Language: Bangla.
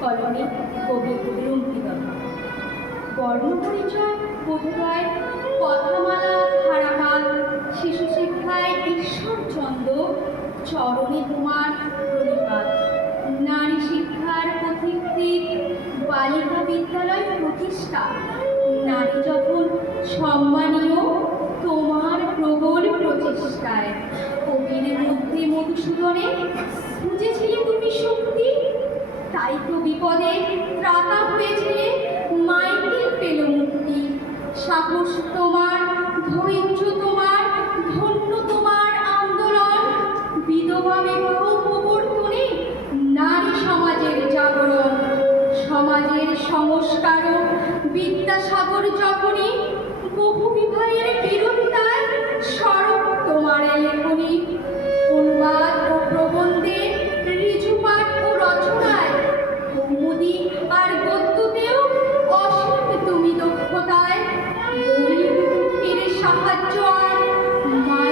কলমে কবি রুমকিদত্ত বর্ণপরিচয় বোধোদয় কথামালা, ধারাবাল, শিশু শিক্ষায় ঈশ্বরচন্দ্র, চরণে তোমার প্রণিপাত। নারী শিক্ষার পথিকৃত বালিকা বিদ্যালয় প্রতিষ্ঠা। নারী যখন সম্মানীয়, তোমার প্রবল প্রচেষ্টায়। কবির মধ্যে মধুসূদনে তো বিপদে ত্রাতা হয়েছিলে মাইকেল পেল মুক্তি। সাহস তোমার, ধৈর্য তোমার, ধন্য তোমার আন্দোলন। বিধবা বিবাহ নারী সমাজের জাগরণ। সমাজের সংস্কারক বিদ্যাসাগর যখনই বহু বিরোধী one joy, one joy.